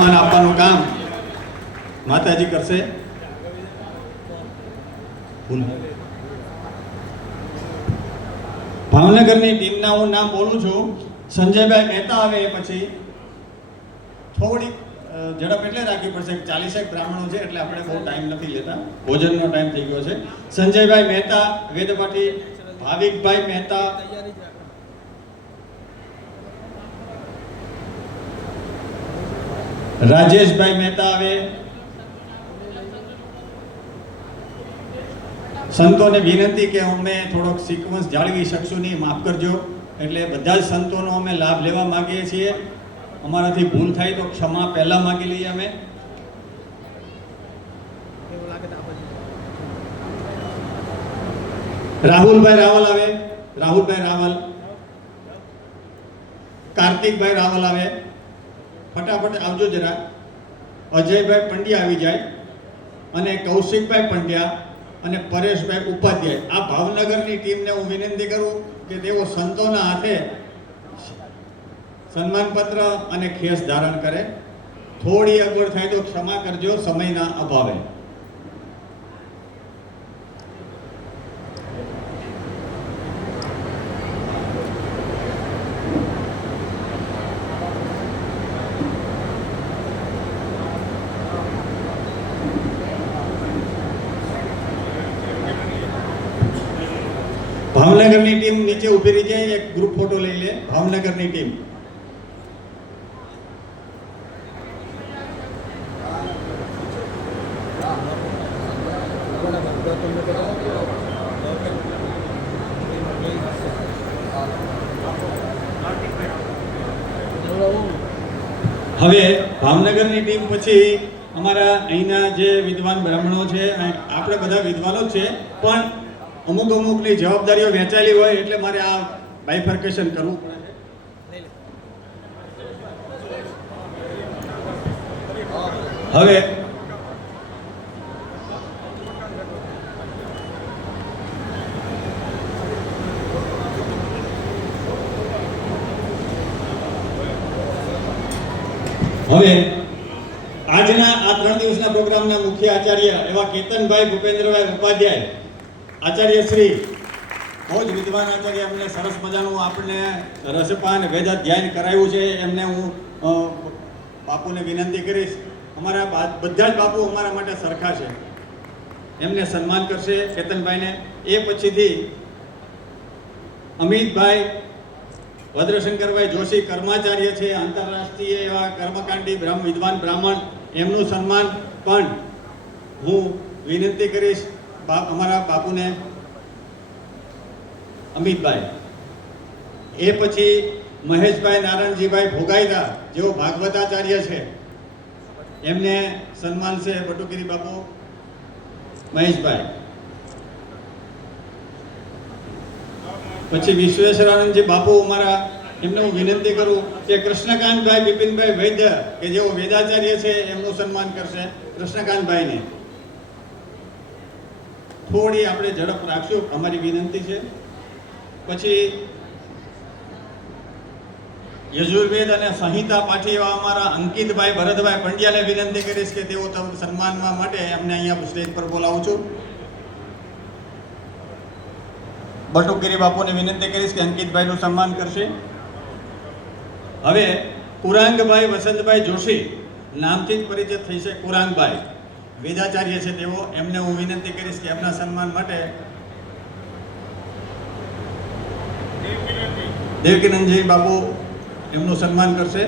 સન્માન આપવાનું કામ માતાજી કરશે. ભાવનગરની ટીમના હું નામ બોલું છું. સંજયભાઈ મહેતા આવે એ પછી થોડીક ઝડપ એટલે રાખવી પડશે. 40 બ્રાહ્મણો છે એટલે આપણે બહુ ટાઈમ નથી લેતા, ભોજનનો ટાઈમ થઈ ગયો છે. સંજયભાઈ મહેતા વેદપાટી, ભાવિકભાઈ મહેતા, રાજેશભાઈ મહેતા આવે. સંતોને વિનંતી કે અમે થોડોક સિક્વન્સ જાળવી શકશું નહીં, માફ કરજો. એટલે બધા જ સંતોનો અમે લાભ લેવા માંગીએ છીએ. અમારાથી ભૂલ થાય તો ક્ષમા પહેલા માંગી લઈએ અમે. રાહુલભાઈ રાવલ આવે. રાહુલભાઈ રાવલ. કાર્તિકભાઈ રાવલ આવે. ફટાફટ આવજો જરા. અજયભાઈ પંડ્યા આવી જાય અને કૌશિકભાઈ પંડ્યા અને પરેશભાઈ ઉપાધ્યાય. આ ભાવનગરની ટીમને હું વિનંતી કરું કે તેઓ સંતોના હાથે સન્માનપત્ર અને ખેસ ધારણ કરે. થોડી અગવડ થાય તો ક્ષમા કરજો સમયના અભાવે. ભાવનગરની ટીમ નીચે ઊભી રહી જાય, એક ગ્રુપ ફોટો લઈ લે. ભાવનગરની ટીમ. હવે ભાવનગરની ટીમ પછી અમારા અહીંના જે વિદ્વાન બ્રાહ્મણો છે, આપણે બધા વિદ્વાનો જ છે, પણ અમુકની જવાબદારીઓ વહેંચાયેલી હોય એટલે મારે આ બાયફર્કેશન કરવું પડે છે. હવે આજના આ 3 દિવસના પ્રોગ્રામના મુખ્ય આચાર્ય એવા કેતનભાઈ ભૂપેન્દ્રભાઈ ઉપાધ્યાય આચાર્ય શ્રી, બહુ જ વિદ્વાન આચાર્ય, એમને સરસ મજાનું આપણે રસપાન વેદ ધ્યાન કરાવ્યું છે. એમને હું બાપુને વિનંતી કરીશ. અમારા બધા જ બાપુ અમારા માટે સરખા છે. એમને સન્માન કરશે કેતનભાઈને. એ પછીથી અમિતભાઈ ભદ્રશંકરભાઈ જોશી કર્માચાર્ય છે, આંતરરાષ્ટ્રીય એવા કર્મકાંડી વિદ્વાન બ્રાહ્મણ, એમનું સન્માન પણ હું વિનંતી કરીશ અમારા બાપુને અમિતભાઈ. એ પછી મહેશભાઈ નારાયણજીભાઈ ભોગાઈદા, જેઓ ભાગવતાચાર્ય છે, એમને સન્માન છે. બટુગીરી બાપુ મહેશભાઈ. પછી વિશ્વેશ્વરાનંદજી બાપુ અમારા, એમને હું વિનંતી કરું કે કૃષ્ણકાંતભાઈ બિપિનભાઈ વૈદ્ય, કે જેઓ વેદાચાર્ય છે, એમનું સન્માન કરશે. કૃષ્ણકાંતભાઈને થોડી આપણે ઝડપ રાખશું, અમારી વિનંતી છે. પછી યજુર્વેદ અને સંહિતા પાઠી એવા અમારા અંકિતભાઈ ભરતભાઈ પંડ્યાને વિનંતી કરીશ કે તેઓ સન્માનવા માટે અમને અહીંયા સ્ટેજ પર બોલાવું છું. બટુકગીરી બાપુને વિનંતી કરીશ કે અંકિતભાઈનું સન્માન કરશે. હવે કુરાંગભાઈ વસંતભાઈ જોશી, નામથી જ પરિચય થઈ છે. કુરાંગભાઈ વેદાચાર્ય છે તેઓ, એમને હું વિનંતી કરીશ કે એમના સન્માન માટે દેવકીનંદજી બાપુ એમનું સન્માન કરશે.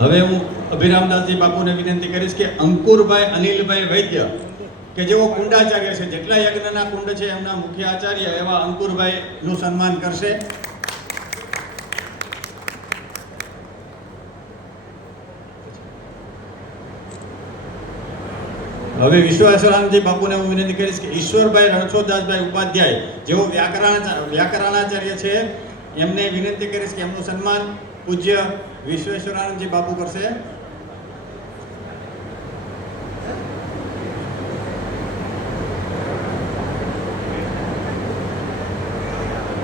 હવે હું અભિરામદાસજી બાપુને વિનંતી કરીશ કે અંકુરભાઈ અનિલભાઈ વૈદ્ય, કે જેઓ કુંડાચાર્ય છે, જેટલા યજ્ઞના કુંડ છે એમના મુખ્ય આચાર્ય એવા અંકુરભાઈનું સન્માન કરશે. હવે વિશ્વાસરામજી બાપુને હું વિનંતી કરીશ કે ઈશ્વરભાઈ રણછોડદાસભાઈ ઉપાધ્યાય, જેઓ વ્યાકરણાચાર્ય છે, એમને વિનંતી કરીશ કે એમનું સન્માન પૂજ્ય વિશ્વેશ્વરાનંદજી બાપુ કરશે.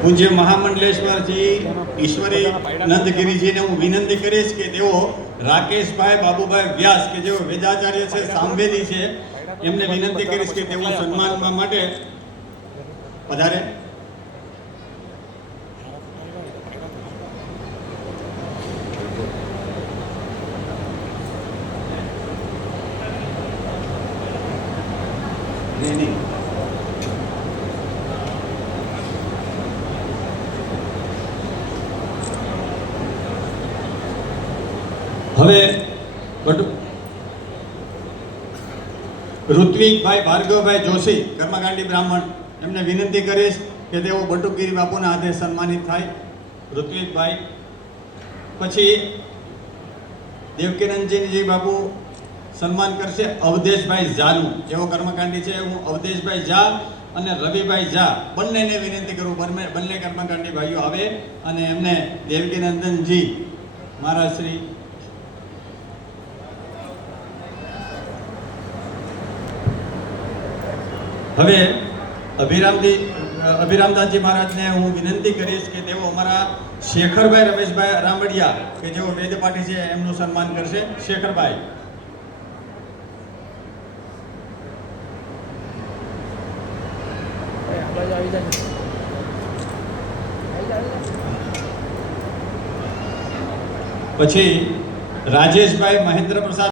પૂજ્ય મહામંડલેશ્વરજી ઈશ્વરી નંદગીરીજીને હું વિનંતી કરીશ કે તેઓ રાકેશભાઈ બાબુભાઈ વ્યાસ કે જેઓ વેદાચાર્ય છે, સામવેદી છે, એમને વિનંતી કરીશ કે તેઓ સન્માનવા માટે પધારે. નહીં. હવે ઋત્વિકભાઈ ભાર્ગવભાઈ જોશી કર્મકાંડી બ્રાહ્મણ, એમને વિનંતી કરીશ કે તેઓ બટુકગીરી બાપુના હાથે સન્માનિત થાય. ઋત્વિકભાઈ. પછી દેવકીનંદનજી બાપુ સન્માન કરશે અવધેશભાઈ ઝાનું, જેઓ કર્મકાંડી છે. હું અવધેશભાઈ ઝા અને રવિભાઈ ઝા બંનેને વિનંતી કરું, બંને કર્મકાંડી ભાઈઓ આવે અને એમને દેવકીનંદનજી મહારાજ શ્રી હવે અભિરામદાસજી મહારાજને હું વિનંતી કરીશ કે તેઓ અમારા શેખરભાઈ રમેશભાઈ રામડિયા કે જેઓ વેદપાઠી છે એમનું સન્માન કરશે. શેખરભાઈ. પછી રાજેશભાઈ મહેન્દ્ર પ્રસાદ